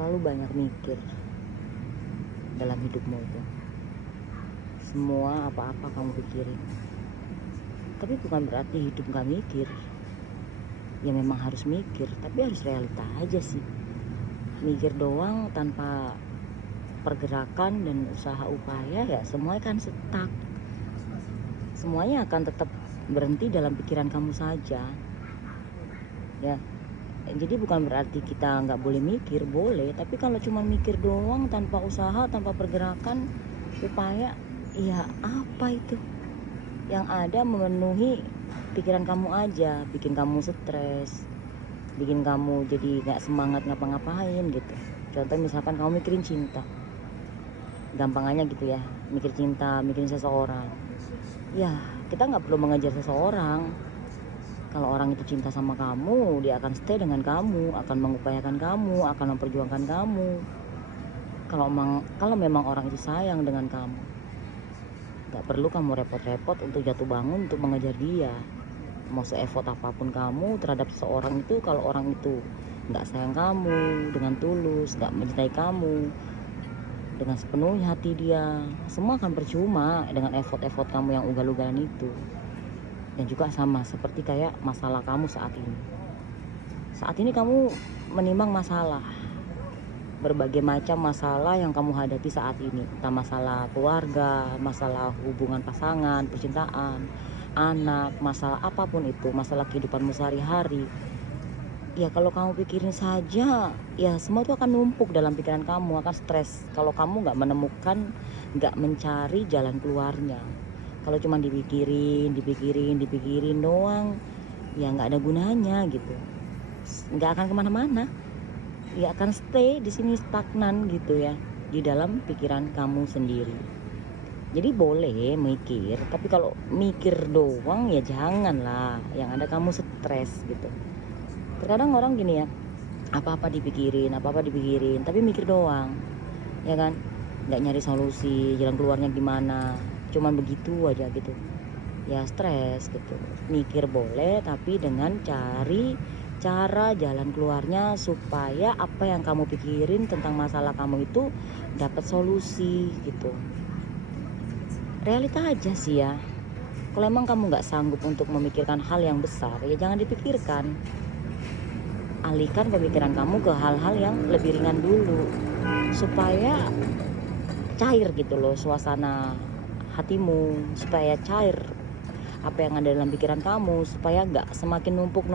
terlalu banyak mikir dalam hidupmu itu. Semua apa-apa kamu pikirin. Tapi bukan berarti hidup gak mikir. Ya memang harus mikir, tapi harus realita aja sih. Mikir doang tanpa pergerakan dan usaha upaya, ya semuanya kan stuck. Semuanya akan tetap berhenti dalam pikiran kamu saja. Ya, jadi bukan berarti kita nggak boleh mikir, boleh. Tapi kalau cuma mikir doang tanpa usaha, tanpa pergerakan, upaya, ya apa itu? Yang ada memenuhi pikiran kamu aja, bikin kamu stres, bikin kamu jadi nggak semangat ngapa-ngapain gitu. Contoh misalkan kamu mikirin cinta, gampangannya gitu ya, mikir cinta, mikirin seseorang. Ya kita nggak perlu mengejar seseorang. Kalau orang itu cinta sama kamu, dia akan stay dengan kamu, akan mengupayakan kamu, akan memperjuangkan kamu. Kalau memang orang itu sayang dengan kamu, gak perlu kamu repot-repot untuk jatuh bangun untuk mengejar dia. Mau se-effort apapun kamu terhadap seseorang itu, kalau orang itu gak sayang kamu dengan tulus, gak mencintai kamu dengan sepenuhnya hati dia, semua akan percuma dengan effort-effort kamu yang ugal-ugalan itu. Dan juga sama seperti kayak masalah kamu saat ini. Saat ini kamu menimbang masalah, berbagai macam masalah yang kamu hadapi saat ini. Entah masalah keluarga, masalah hubungan pasangan, percintaan, anak, masalah apapun itu, masalah kehidupanmu sehari-hari. Ya kalau kamu pikirin saja, ya semua itu akan numpuk dalam pikiran kamu, akan stres. Kalau kamu gak menemukan, gak mencari jalan keluarnya. Kalau cuma dipikirin doang, ya nggak ada gunanya gitu. Nggak akan kemana-mana. Ya akan stay di sini stagnan gitu ya, di dalam pikiran kamu sendiri. Jadi boleh mikir, tapi kalau mikir doang ya janganlah. Yang ada kamu stres gitu. Terkadang orang gini ya, apa-apa dipikirin, tapi mikir doang, ya kan? Nggak nyari solusi, jalan keluarnya gimana. Cuman begitu aja gitu, ya stres gitu. Mikir boleh, tapi dengan cari cara jalan keluarnya supaya apa yang kamu pikirin tentang masalah kamu itu dapat solusi gitu. Realita aja sih ya. Kalau emang kamu nggak sanggup untuk memikirkan hal yang besar, ya jangan dipikirkan. Alihkan pemikiran kamu ke hal-hal yang lebih ringan dulu, supaya cair gitu loh suasana hatimu, supaya cair apa yang ada dalam pikiran kamu, supaya nggak semakin numpuk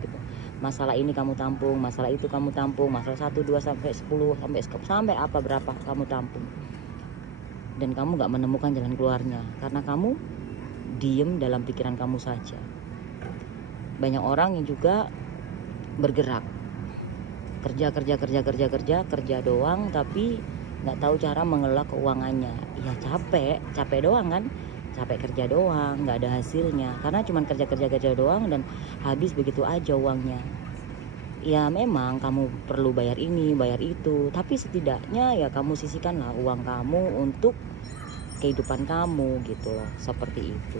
gitu. Masalah ini kamu tampung, masalah itu kamu tampung, masalah 1, 2, sampai 10, sampai apa berapa kamu tampung, dan kamu nggak menemukan jalan keluarnya karena kamu diem dalam pikiran kamu saja. Banyak orang yang juga bergerak, kerja doang, tapi nggak tahu cara mengelola keuangannya. Ya capek doang kan, capek kerja doang, nggak ada hasilnya karena cuma kerja doang dan habis begitu aja uangnya. Ya memang kamu perlu bayar ini, bayar itu, tapi setidaknya ya kamu sisihkanlah uang kamu untuk kehidupan kamu gitu loh, seperti itu.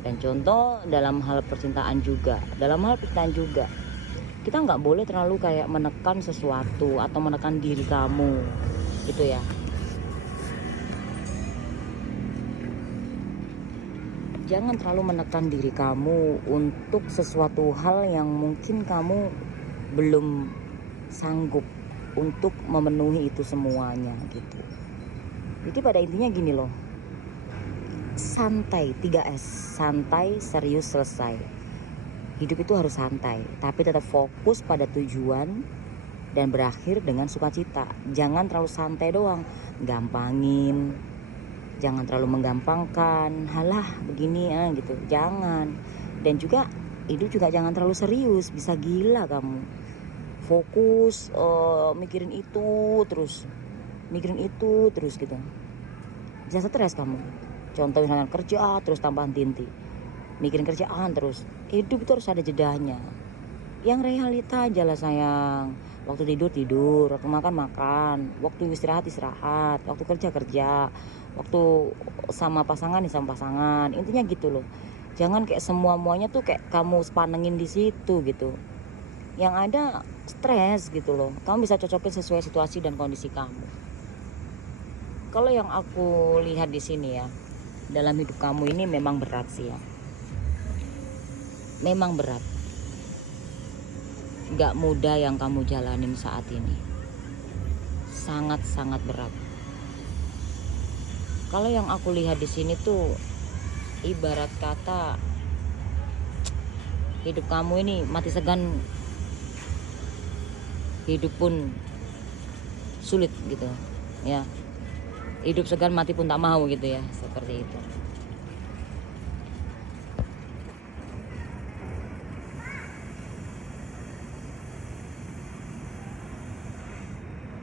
Dan contoh dalam hal percintaan juga, kita nggak boleh terlalu kayak menekan sesuatu atau menekan diri kamu gitu ya. Jangan terlalu menekan diri kamu untuk sesuatu hal yang mungkin kamu belum sanggup untuk memenuhi itu semuanya gitu. Jadi pada intinya gini loh, santai, 3S, santai, serius, selesai. Hidup itu harus santai, tapi tetap fokus pada tujuan dan berakhir dengan sukacita. Jangan terlalu santai doang, gampangin. Jangan terlalu menggampangkan, halah begini gitu, jangan. Dan juga hidup juga jangan terlalu serius, bisa gila kamu. Fokus mikirin itu terus gitu. Bisa stres kamu. Contoh misalnya kerja terus tambahan tinti, mikirin kerjaan terus. Hidup itu harus ada jedanya. Yang realita aja lah sayang. Waktu tidur, waktu makan, waktu istirahat, waktu kerja, waktu sama pasangan sama pasangan. Intinya gitu loh. Jangan kayak muanya tuh kayak kamu sepanengin di situ gitu. Yang ada stres gitu loh. Kamu bisa cocokin sesuai situasi dan kondisi kamu. Kalau yang aku lihat di sini ya, dalam hidup kamu ini memang berat sih ya. Memang berat. Gak mudah yang kamu jalanin saat ini. Sangat-sangat berat. Kalau yang aku lihat di sini tuh ibarat kata hidup kamu ini mati segan, hidup pun sulit gitu ya. Hidup segan mati pun tak mau gitu ya, seperti itu.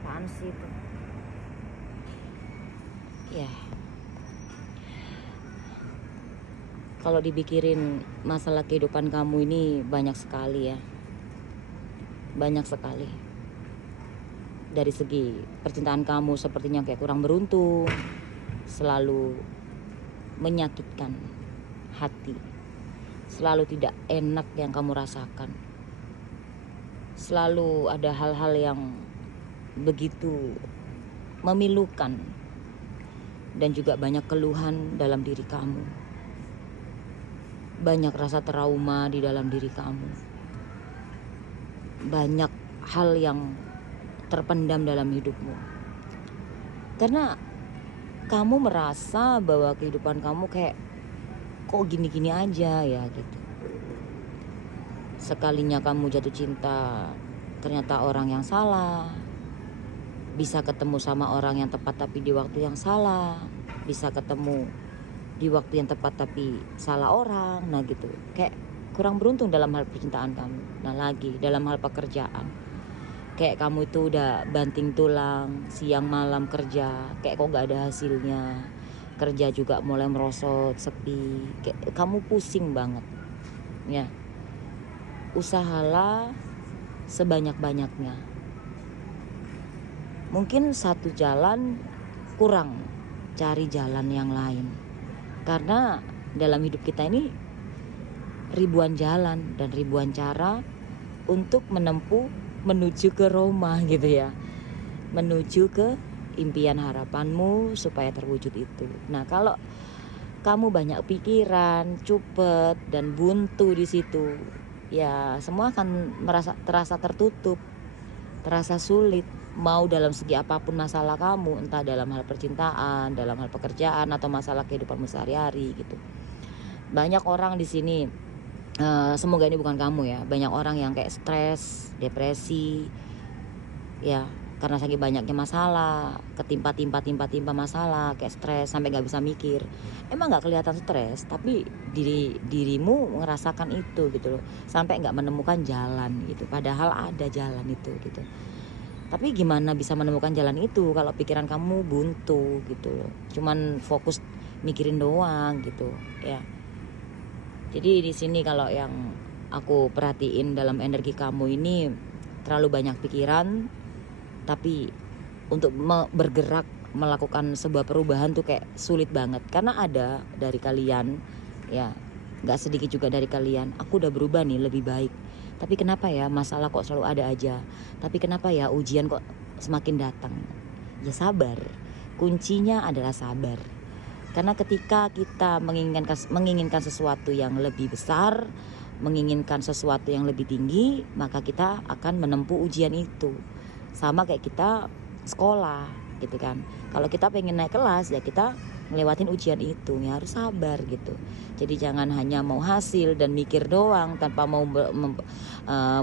Apaan sih itu? Ya, kalau dipikirin masalah kehidupan kamu ini banyak sekali ya. Banyak sekali. Dari segi percintaan kamu sepertinya kayak kurang beruntung, selalu menyakitkan hati, selalu tidak enak yang kamu rasakan, selalu ada hal-hal yang begitu memilukan, dan juga banyak keluhan dalam diri kamu, banyak rasa trauma di dalam diri kamu, banyak hal yang terpendam dalam hidupmu, karena kamu merasa bahwa kehidupan kamu kayak kok gini-gini aja ya gitu. Sekalinya kamu jatuh cinta, ternyata orang yang salah. Bisa ketemu sama orang yang tepat tapi di waktu yang salah. Bisa ketemu di waktu yang tepat tapi salah orang. Nah gitu, kayak kurang beruntung dalam hal percintaan kamu. Nah lagi dalam hal pekerjaan, kayak kamu itu udah banting tulang, siang malam kerja, kayak kok gak ada hasilnya. Kerja juga mulai merosot, sepi, kayak kamu pusing banget ya. Usahalah sebanyak-banyaknya. Mungkin satu jalan kurang, cari jalan yang lain. Karena dalam hidup kita ini ribuan jalan dan ribuan cara untuk menuju ke Roma gitu ya, menuju ke impian harapanmu supaya terwujud itu. Nah kalau kamu banyak pikiran, cupet dan buntu di situ, ya semua akan terasa tertutup, terasa sulit. Mau dalam segi apapun masalah kamu, entah dalam hal percintaan, dalam hal pekerjaan, atau masalah kehidupanmu sehari-hari gitu. Banyak orang di sini, semoga ini bukan kamu ya, banyak orang yang kayak stres, depresi ya, karena saking banyaknya masalah, ketimpa masalah, kayak stres sampai nggak bisa mikir. Emang nggak kelihatan stres, tapi dirimu ngerasakan itu gitu loh, sampai nggak menemukan jalan gitu, padahal ada jalan itu gitu. Tapi gimana bisa menemukan jalan itu kalau pikiran kamu buntu gitu loh, cuman fokus mikirin doang gitu ya. Jadi di sini kalau yang aku perhatiin dalam energi kamu ini terlalu banyak pikiran, tapi untuk bergerak melakukan sebuah perubahan tuh kayak sulit banget. Karena ada dari kalian ya, gak sedikit juga dari kalian, aku udah berubah nih lebih baik, tapi kenapa ya masalah kok selalu ada aja, tapi kenapa ya ujian kok semakin datang. Ya sabar, kuncinya adalah sabar. Karena ketika kita menginginkan sesuatu yang lebih besar, menginginkan sesuatu yang lebih tinggi, maka kita akan menempuh ujian itu. Sama kayak kita sekolah gitu kan. Kalau kita pengen naik kelas ya kita ngelewatin ujian itu, ya harus sabar gitu. Jadi jangan hanya mau hasil dan mikir doang tanpa mau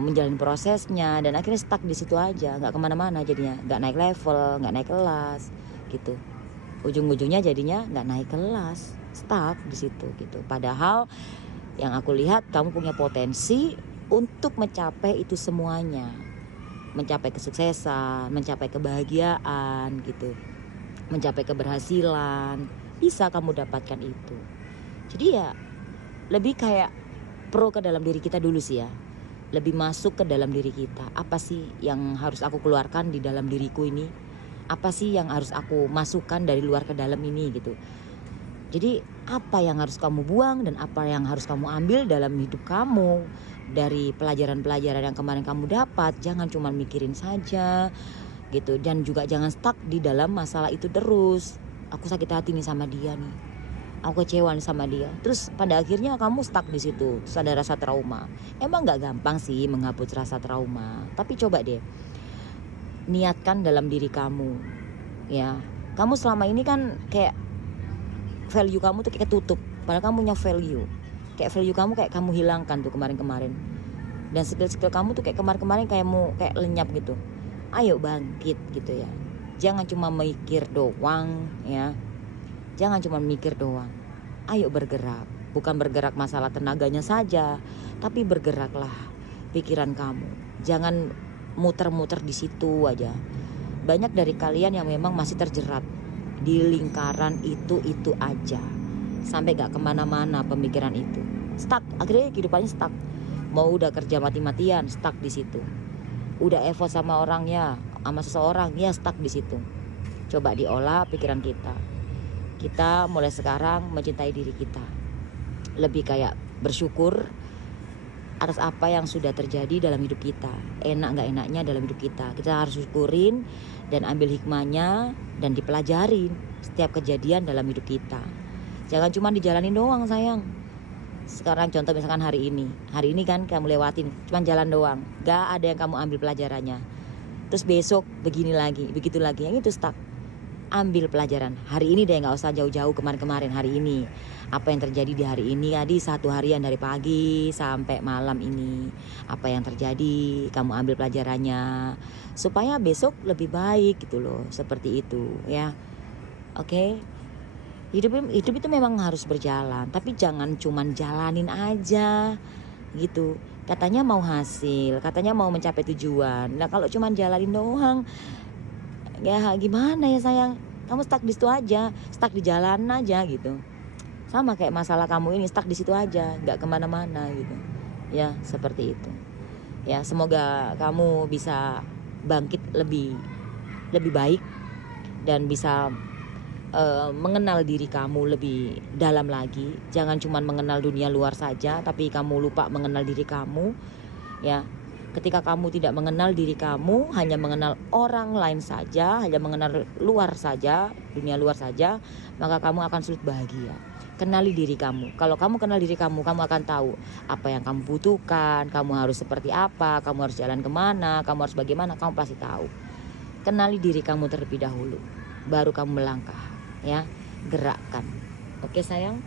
menjalani prosesnya, dan akhirnya stuck di situ aja, nggak kemana-mana jadinya, nggak naik level, nggak naik kelas gitu. Ujung-ujungnya jadinya nggak naik kelas, stuck di situ gitu. Padahal yang aku lihat kamu punya potensi untuk mencapai itu semuanya, mencapai kesuksesan, mencapai kebahagiaan gitu, mencapai keberhasilan, bisa kamu dapatkan itu. Jadi ya lebih kayak pro ke dalam diri kita dulu sih ya, lebih masuk ke dalam diri kita. Apa sih yang harus aku keluarkan di dalam diriku ini, apa sih yang harus aku masukkan dari luar ke dalam ini gitu. Jadi apa yang harus kamu buang dan apa yang harus kamu ambil dalam hidup kamu dari pelajaran-pelajaran yang kemarin kamu dapat, jangan cuma mikirin saja gitu. Dan juga jangan stuck di dalam masalah itu terus. Aku sakit hati nih sama dia nih, aku kecewa nih sama dia, terus pada akhirnya kamu stuck di situ, terus ada rasa trauma. Emang nggak gampang sih menghapus rasa trauma, tapi coba deh niatkan dalam diri kamu, ya. Kamu selama ini kan kayak value kamu tuh kayak ketutup, padahal kamu punya value. Kayak value kamu kayak kamu hilangkan tuh kemarin-kemarin. Dan skill-skill kamu tuh kayak kemarin-kemarin kayak lenyap gitu. Ayo bangkit gitu ya. Jangan cuma mikir doang ya. Jangan cuma mikir doang. Ayo bergerak. Bukan bergerak masalah tenaganya saja, tapi bergeraklah pikiran kamu. Jangan muter-muter di situ aja. Banyak dari kalian yang memang masih terjerat di lingkaran itu aja, sampai gak kemana-mana pemikiran itu. Stuck, akhirnya kehidupannya stuck. Mau udah kerja mati-matian, stuck di situ. Udah effort sama orangnya, sama seseorang, ya stuck di situ. Coba diolah pikiran kita. Kita mulai sekarang mencintai diri kita. Lebih kayak bersyukur atas apa yang sudah terjadi dalam hidup kita. Enak gak enaknya dalam hidup kita, kita harus syukurin dan ambil hikmahnya dan dipelajarin setiap kejadian dalam hidup kita. Jangan cuma dijalanin doang sayang. Sekarang contoh misalkan hari ini kan kamu lewatin, cuma jalan doang, gak ada yang kamu ambil pelajarannya. Terus besok begini lagi, begitu lagi, yang itu stuck. Ambil pelajaran hari ini deh, gak usah jauh-jauh kemarin-kemarin. Hari ini apa yang terjadi di hari ini, tadi satu harian dari pagi sampai malam ini, apa yang terjadi, kamu ambil pelajarannya supaya besok lebih baik gitu loh. Seperti itu ya. Oke. Hidup itu memang harus berjalan, tapi jangan cuman jalanin aja gitu. Katanya mau hasil, katanya mau mencapai tujuan. Nah kalau cuman jalanin doang, ya gimana ya sayang, kamu stuck di situ aja, stuck di jalan aja gitu. Sama kayak masalah kamu ini, stuck di situ aja, nggak kemana-mana gitu. Ya seperti itu. Ya semoga kamu bisa bangkit lebih baik dan bisa mengenal diri kamu lebih dalam lagi. Jangan cuma mengenal dunia luar saja, tapi kamu lupa mengenal diri kamu. Ya, ketika kamu tidak mengenal diri kamu, hanya mengenal orang lain saja, hanya mengenal luar saja, dunia luar saja, maka kamu akan sulit bahagia. Kenali diri kamu. Kalau kamu kenal diri kamu, kamu akan tahu apa yang kamu butuhkan, kamu harus seperti apa, kamu harus jalan kemana, kamu harus bagaimana, kamu pasti tahu. Kenali diri kamu terlebih dahulu, baru kamu melangkah. Ya, gerakkan. Oke sayang.